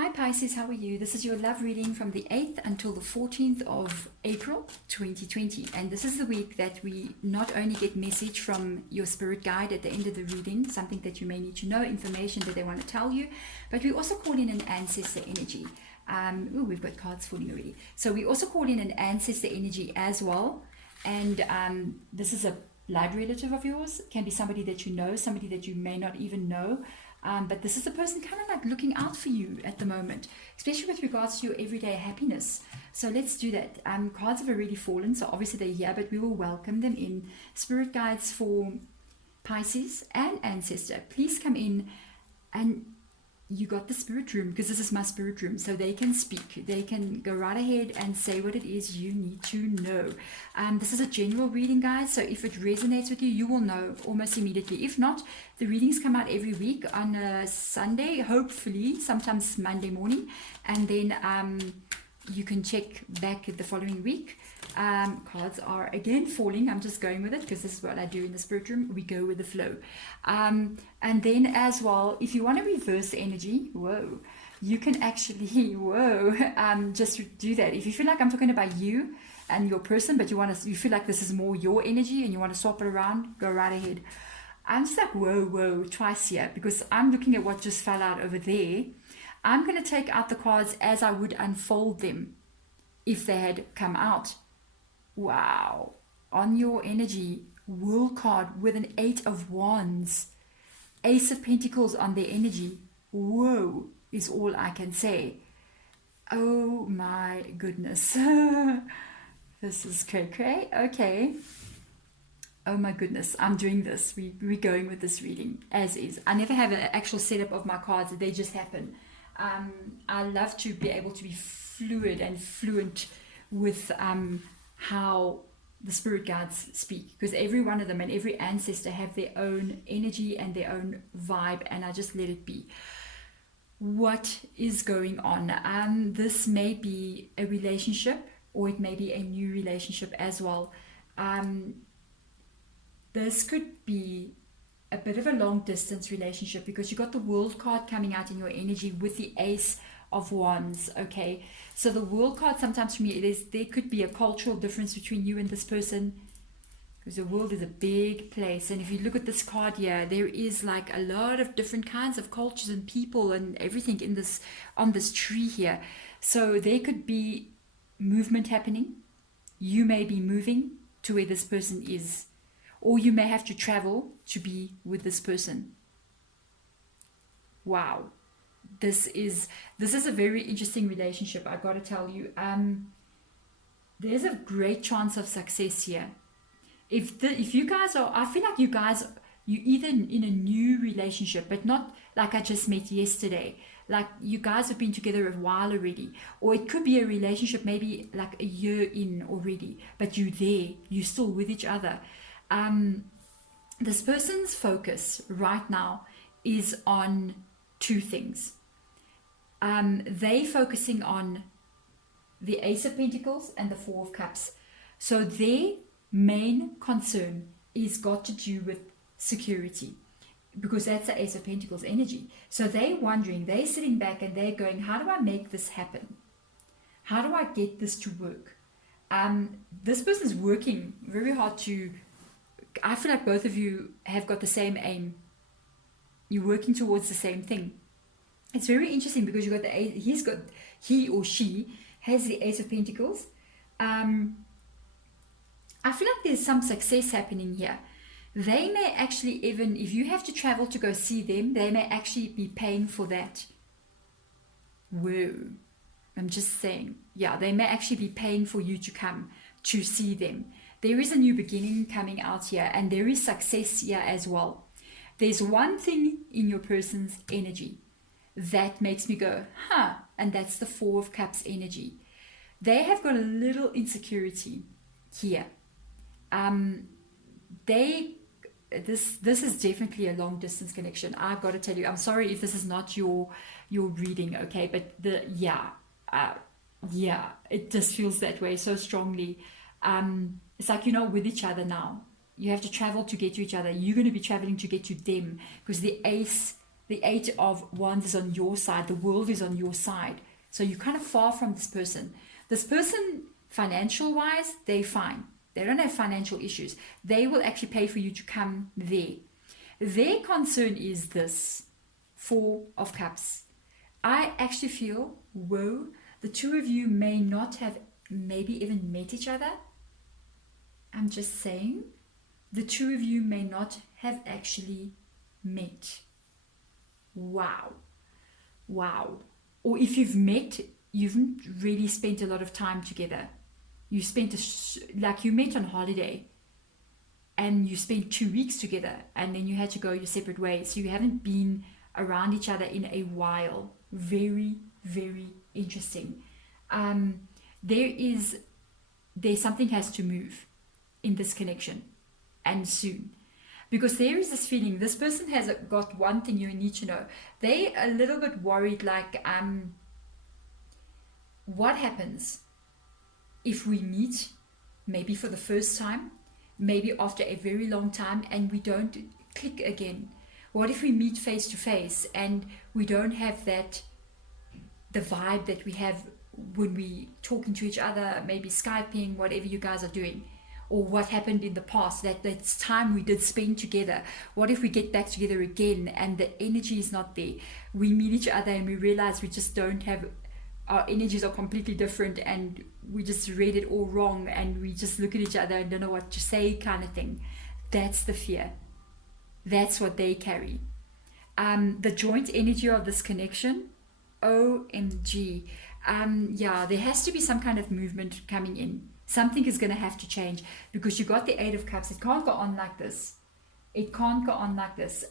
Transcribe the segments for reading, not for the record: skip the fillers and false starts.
Hi Pisces, how are you? This is your love reading from the 8th until the 14th of April 2020. And this is the week that we not only get message from your spirit guide at the end of the reading, something that you may need to know, information that they want to tell you, but we also call in an ancestor energy. We've got cards falling already. So we also call in an ancestor energy as well. And this is a blood relative of yours. It can be somebody that you know, somebody that you may not even know. But this is a person kind of like looking out for you at the moment, especially with regards to your everyday happiness. So let's do that. Cards have already fallen, so obviously they're here, but we will welcome them in. Spirit guides for Pisces and Ancestor, please come in. And you got the spirit room, because this is my spirit room, so they can speak. They can go right ahead and say what it is you need to know. This is a general reading, guys, so if it resonates with you, you will know almost immediately. If not, the readings come out every week on a Sunday, hopefully, sometimes Monday morning, and then you can check back the following week. Cards are again falling. I'm just going with it because this is what I do in the spirit room. We go with the flow. And then as well, if you want to reverse the energy, you can actually, just do that. If you feel like I'm talking about you and your person, but you feel like this is more your energy and you want to swap it around, go right ahead. I'm just like, whoa, twice here, because I'm looking at what just fell out over there. I'm going to take out the cards as I would unfold them if they had come out. Wow. On your energy, World card with an 8 of Wands. Ace of Pentacles on their energy. Whoa, is all I can say. Oh my goodness. This is cray. Okay. Oh my goodness, I'm doing this. We're going with this reading as is. I never have an actual setup of my cards. They just happen. I love to be able to be fluid and fluent with how the spirit guides speak, because every one of them and every ancestor have their own energy and their own vibe, and I just let it be. What is going on? This may be a relationship, or it may be a new relationship as well. This could be a bit of a long distance relationship, because you got the World card coming out in your energy with the Ace of Wands. Okay, so the World card, sometimes for me, there could be a cultural difference between you and this person, because the world is a big place. And if you look at this card here, there is like a lot of different kinds of cultures and people and everything in this, on this tree here. So there could be movement happening. You may be moving to where this person is, or you may have to travel to be with this person. Wow. This is a very interesting relationship, I got to tell you. There's a great chance of success here. If you guys are, I feel like you either in a new relationship, but not like I just met yesterday. Like you guys have been together a while already, or it could be a relationship maybe like a year in already, but you're still with each other. This person's focus right now is on two things. They focusing on the Ace of Pentacles and the Four of Cups. So their main concern is got to do with security, because that's the Ace of Pentacles energy. So they're wondering, they're sitting back and they're going, how do I make this happen? How do I get this to work? This person's working very hard to, I feel like both of you have got the same aim. You're working towards the same thing. It's very interesting because you got he or she has the Ace of Pentacles. I feel like there's some success happening here. They may actually, even if you have to travel to go see them, they may actually be paying for that. Whoa. I'm just saying. Yeah, they may actually be paying for you to come to see them. There is a new beginning coming out here, and there is success here as well. There's one thing in your person's energy that makes me go, and that's the Four of Cups energy. They have got a little insecurity here. This is definitely a long distance connection. I've got to tell you, I'm sorry if this is not your reading, okay, but it just feels that way so strongly. It's like you're not with each other now. You have to travel to get to each other. You're going to be traveling to get to them, because the Ace The Eight of Wands is on your side. The world is on your side. So you're kind of far from this person. This person, financial wise, they're fine. They don't have financial issues. They will actually pay for you to come there. Their concern is this, Four of Cups. I actually feel, whoa, the two of you may not have maybe even met each other. I'm just saying, the two of you may not have actually met. Wow. Wow. Or if you've met, you haven't really spent a lot of time together. You spent, like you met on holiday and you spent 2 weeks together and then you had to go your separate ways. So you haven't been around each other in a while. Very, very interesting. There's something has to move in this connection, and soon. Because there is this feeling, this person has got one thing you need to know. They're a little bit worried, like, what happens if we meet, maybe for the first time, maybe after a very long time, and we don't click again? What if we meet face to face and we don't have the vibe that we have when we talking to each other, maybe Skyping, whatever you guys are doing? Or what happened in the past, that time we did spend together. What if we get back together again and the energy is not there? We meet each other and we realize we just don't have, our energies are completely different and we just read it all wrong and we just look at each other and don't know what to say, kind of thing. That's the fear. That's what they carry. The joint energy of this connection, OMG. Yeah, there has to be some kind of movement coming in. Something is going to have to change because you got the Eight of Cups. It can't go on like this. It can't go on like this.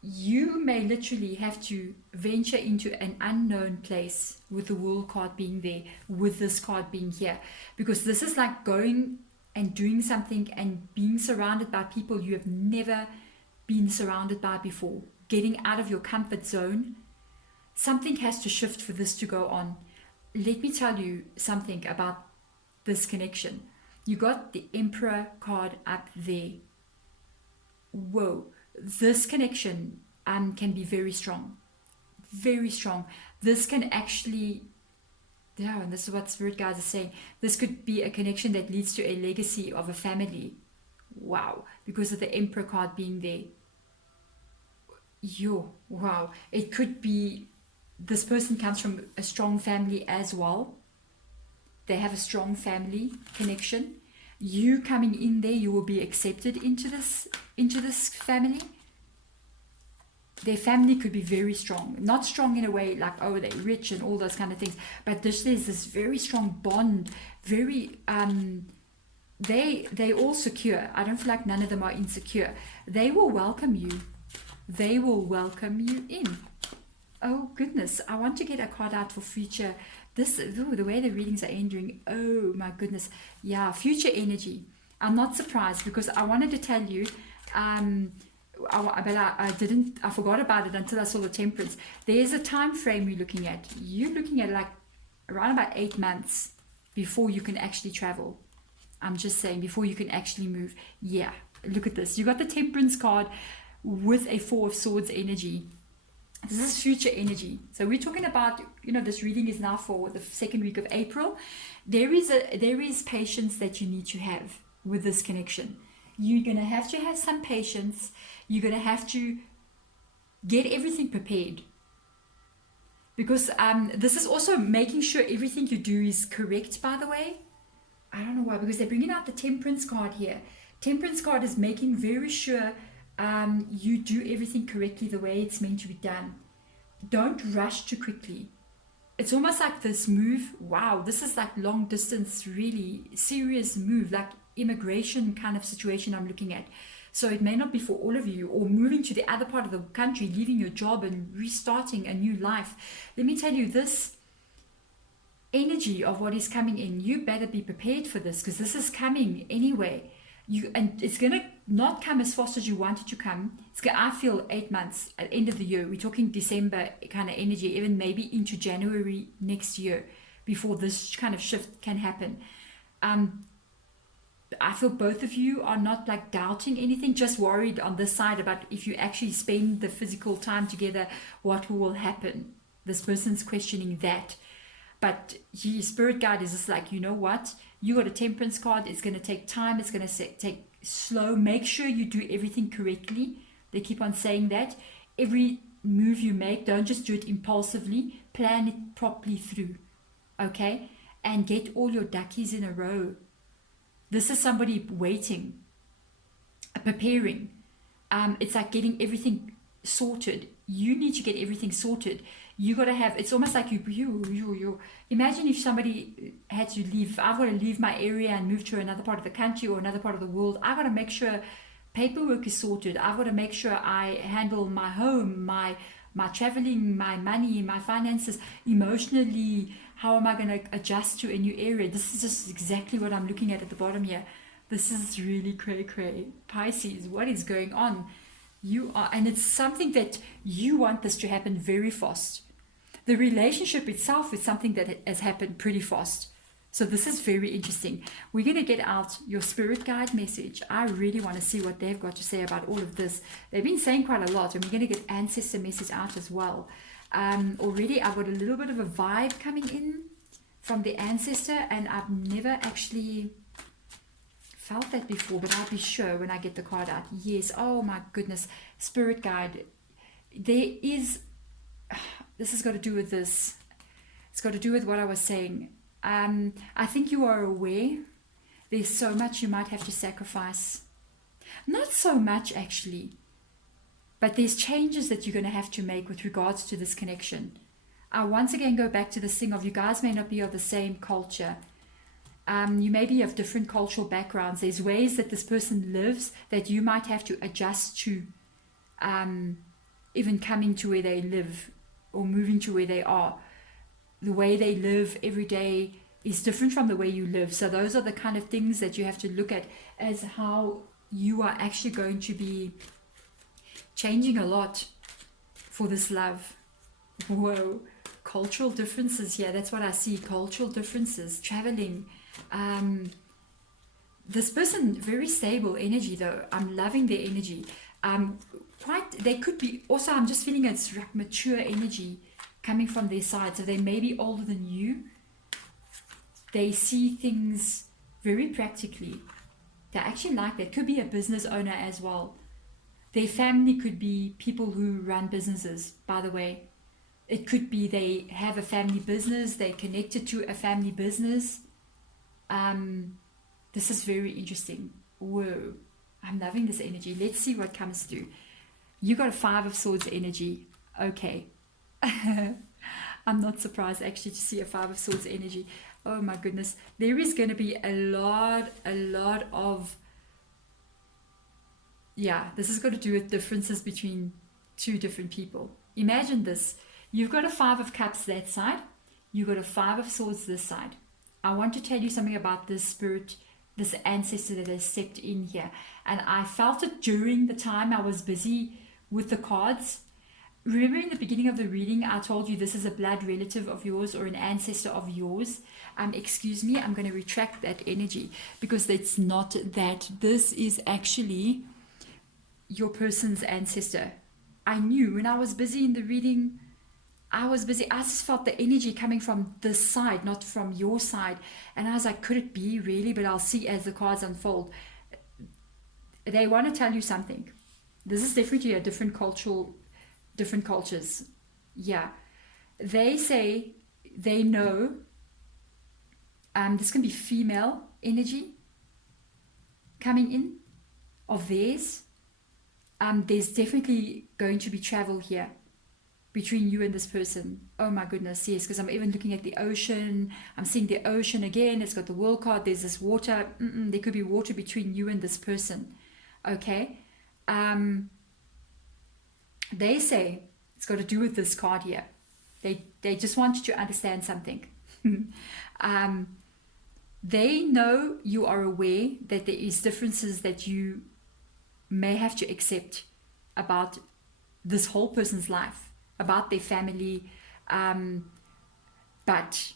You may literally have to venture into an unknown place with the World card being there, with this card being here. Because this is like going and doing something and being surrounded by people you have never been surrounded by before. Getting out of your comfort zone. Something has to shift for this to go on. Let me tell you something about this connection. You got the Emperor card up there. Whoa. This connection can be very strong. Very strong. This can actually, yeah, and this is what spirit guides are saying. This could be a connection that leads to a legacy of a family. Wow. Because of the Emperor card being there. Yo, wow. It could be this person comes from a strong family as well. They have a strong family connection. You coming in there, you will be accepted into this family. Their family could be very strong. Not strong in a way like, oh, they're rich and all those kind of things. But there's this very strong bond. Very, they all secure. I don't feel like none of them are insecure. They will welcome you. They will welcome you in. Oh goodness, I want to get a card out for future. The way the readings are ending, oh my goodness. Yeah, future energy. I'm not surprised because I wanted to tell you, but I forgot about it until I saw the Temperance. There's a time frame you're looking at. You're looking at like around about 8 months before you can actually travel. I'm just saying, before you can actually move. Yeah, look at this. You got the Temperance card with a Four of Swords energy. This is future energy. So we're talking about, this reading is now for the second week of April. There is patience that you need to have with this connection. You're going to have some patience. You're going to have to get everything prepared. Because this is also making sure everything you do is correct, by the way. I don't know why, because they're bringing out the Temperance card here. Temperance card is making very sure you do everything correctly the way it's meant to be done. Don't rush too quickly. It's almost like this move, wow, this is like long distance, really serious move, like immigration kind of situation I'm looking at. So it may not be for all of you, or moving to the other part of the country, leaving your job and restarting a new life. Let me tell you, this energy of what is coming in, you better be prepared for this, because this is coming anyway. And it's going to not come as fast as you want it to come. I feel 8 months at the end of the year. We're talking December kind of energy, even maybe into January next year before this kind of shift can happen. I feel both of you are not like doubting anything, just worried on this side about if you actually spend the physical time together, what will happen. This person's questioning that. But spirit guide is just like, you know what? You got a temperance card. It's going to take time. It's going to take slow. Make sure you do everything correctly. They keep on saying that. Every move you make, don't just do it impulsively. Plan it properly through. Okay? And get all your duckies in a row. This is somebody waiting, preparing. It's like getting everything sorted. You need to get everything sorted. You got to have, it's almost like you imagine if somebody had to leave. I've got to leave my area and move to another part of the country or another part of the world. I've got to make sure paperwork is sorted. I've got to make sure I handle my home, my traveling, my money, my finances, emotionally. How am I going to adjust to a new area? This is just exactly what I'm looking at the bottom here. This is really cray. Pisces, what is going on? You are, and it's something that you want this to happen very fast. The relationship itself is something that has happened pretty fast. So this is very interesting. We're going to get out your spirit guide message. I really want to see what they've got to say about all of this. They've been saying quite a lot, and we're going to get ancestor message out as well. Already I've got a little bit of a vibe coming in from the ancestor, and I've never actually felt that before, but I'll be sure when I get the card out. Yes, oh my goodness, spirit guide. There is, this has got to do with this. It's got to do with what I was saying. I think you are aware there's so much you might have to sacrifice. Not so much actually, but there's changes that you're going to have to make with regards to this connection. I once again go back to this thing of you guys may not be of the same culture. You may be of different cultural backgrounds. There's ways that this person lives that you might have to adjust to, even coming to where they live or moving to where they are. The way they live every day is different from the way you live. So those are the kind of things that you have to look at as how you are actually going to be changing a lot for this love. Whoa, cultural differences. Yeah, that's what I see. Cultural differences, traveling. This person, very stable energy though. I'm loving their energy. They could be, also I'm just feeling it's like mature energy coming from their side. So they may be older than you. They see things very practically. They actually like that. Could be a business owner as well. Their family could be people who run businesses, by the way. It could be they have a family business. They're connected to a family business. This is very interesting. Whoa. I'm loving this energy. Let's see what comes through. You got a 5 of Swords energy. Okay. I'm not surprised actually to see a 5 of Swords energy. Oh my goodness. There is going to be a lot of, yeah, this has got to do with differences between two different people. Imagine this. You've got a 5 of Cups that side. You've got a 5 of Swords this side. I want to tell you something about this spirit, this ancestor that has stepped in here. And I felt it during the time I was busy with the cards. Remember in the beginning of the reading, I told you this is a blood relative of yours or an ancestor of yours. Excuse me, I'm going to retract that energy because it's not that. This is actually your person's ancestor. I knew when I was busy in the reading, I just felt the energy coming from this side, not from your side. And I was like, could it be really? But I'll see as the cards unfold. They want to tell you something. This is definitely a different cultures. Yeah. They say they know. This can be female energy coming in of theirs. There's definitely going to be travel here between you and this person. Oh my goodness, yes, because I'm even looking at the ocean. I'm seeing the ocean again. It's got the world card. There's this water. There could be water between you and this person. Okay. They say it's got to do with this card here. They just want you to understand something. They know you are aware that there is differences that you may have to accept about this whole person's life, about their family, but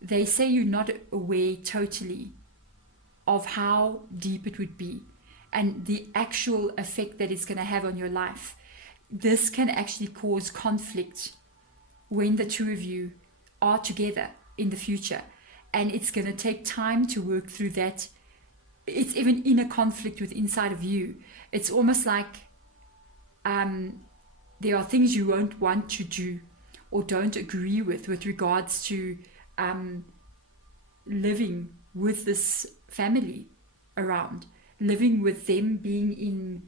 they say you're not aware totally of how deep it would be and the actual effect that it's going to have on your life. This can actually cause conflict when the two of you are together in the future, and it's going to take time to work through that. It's even in a conflict with inside of you. It's almost like there are things you won't want to do or don't agree with regards to living with this family around, living with them being in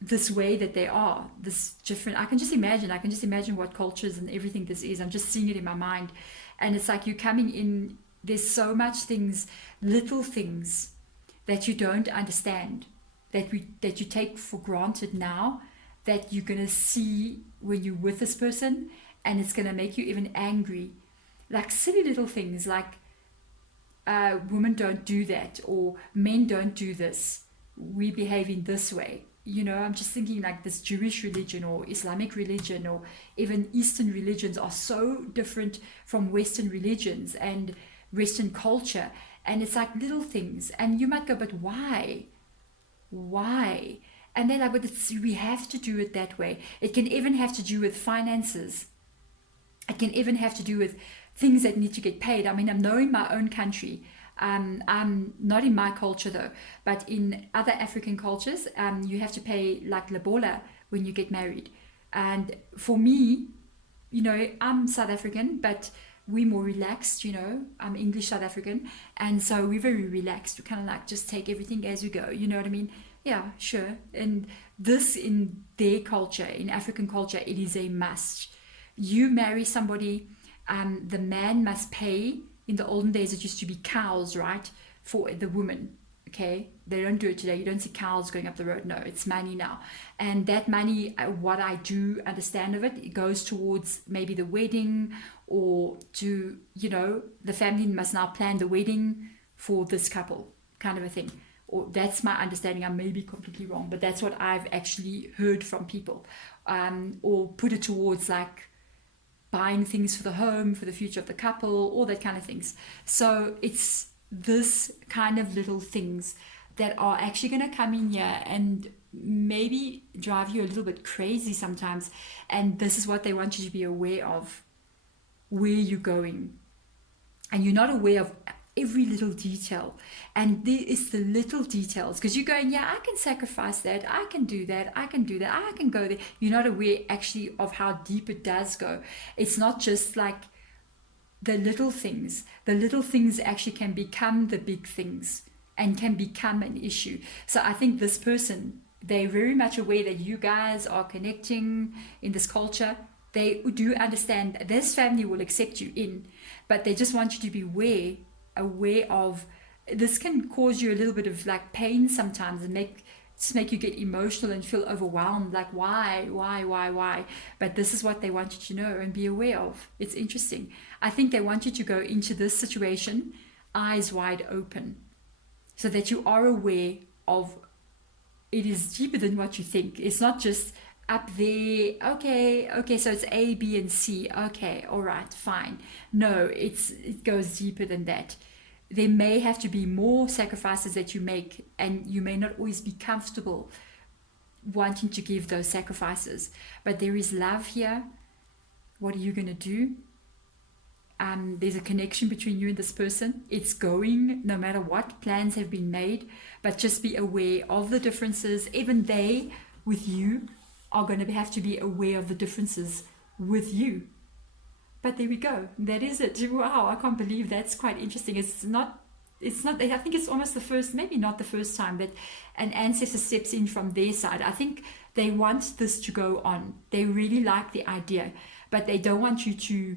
this way that they are, this different. I can just imagine what cultures and everything this is. I'm just seeing it in my mind. And it's like you're coming in, there's so much things, little things that you don't understand, that you take for granted now, that you're going to see when you're with this person, and it's going to make you even angry. Like silly little things like women don't do that, or men don't do this, we behave in this way. You know, I'm just thinking like this Jewish religion or Islamic religion or even Eastern religions are so different from Western religions and Western culture. And it's like little things. And you might go, but why? Why? And they're like, but we have to do it that way. It can even have to do with finances. It can even have to do with things that need to get paid. I mean, I know in my own country, I'm not in my culture though, but in other African cultures, you have to pay like lobola when you get married. And for me, you know, I'm South African, but we're more relaxed, you know, I'm English South African. And so we're very relaxed. We kind of like just take everything as we go. You know what I mean? Yeah, sure. And this in their culture, in African culture, it is a must. You marry somebody, the man must pay. In the olden days, it used to be cows, right, for the woman. Okay, they don't do it today. You don't see cows going up the road. No, it's money now. And that money, what I do understand of it, it goes towards maybe the wedding, or to, you know, the family must now plan the wedding for this couple, kind of a thing. Or that's my understanding. I may be completely wrong, but that's what I've actually heard from people. Or put it towards like buying things for the home, for the future of the couple, all that kind of things. So it's this kind of little things that are actually going to come in here and maybe drive you a little bit crazy sometimes. And this is what they want you to be aware of, where you're going. And you're not aware of every little detail. And there is the little details, because you're going, yeah, I can sacrifice that, I can do that, I can do that, I can go there. You're not aware actually of how deep it does go. It's not just like the little things. The little things actually can become the big things and can become an issue. So I think this person, they're very much aware that you guys are connecting in this culture. They do understand this family will accept you in, but they just want you to be aware of this. Can cause you a little bit of like pain sometimes and make you get emotional and feel overwhelmed, like why. But this is what they want you to know and be aware of. It's interesting. I think they want you to go into this situation eyes wide open, so that you are aware of it is deeper than what you think. It's not just up there, okay, so it's A, B, and C, okay, all right, fine. No, it goes deeper than that. There may have to be more sacrifices that you make, and you may not always be comfortable wanting to give those sacrifices, but there is love here. What are you going to do? There's a connection between you and this person. It's going no matter what plans have been made, but just be aware of the differences. Even they with you are going to have to be aware of the differences with you. But there we go. That is it. Wow, I can't believe that's quite interesting. It's not, I think it's almost the first, maybe not the first time, that an ancestor steps in from their side. I think they want this to go on. They really like the idea, but they don't want you to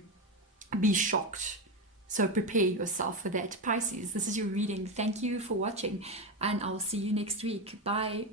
be shocked. So prepare yourself for that. Pisces, this is your reading. Thank you for watching, and I'll see you next week. Bye.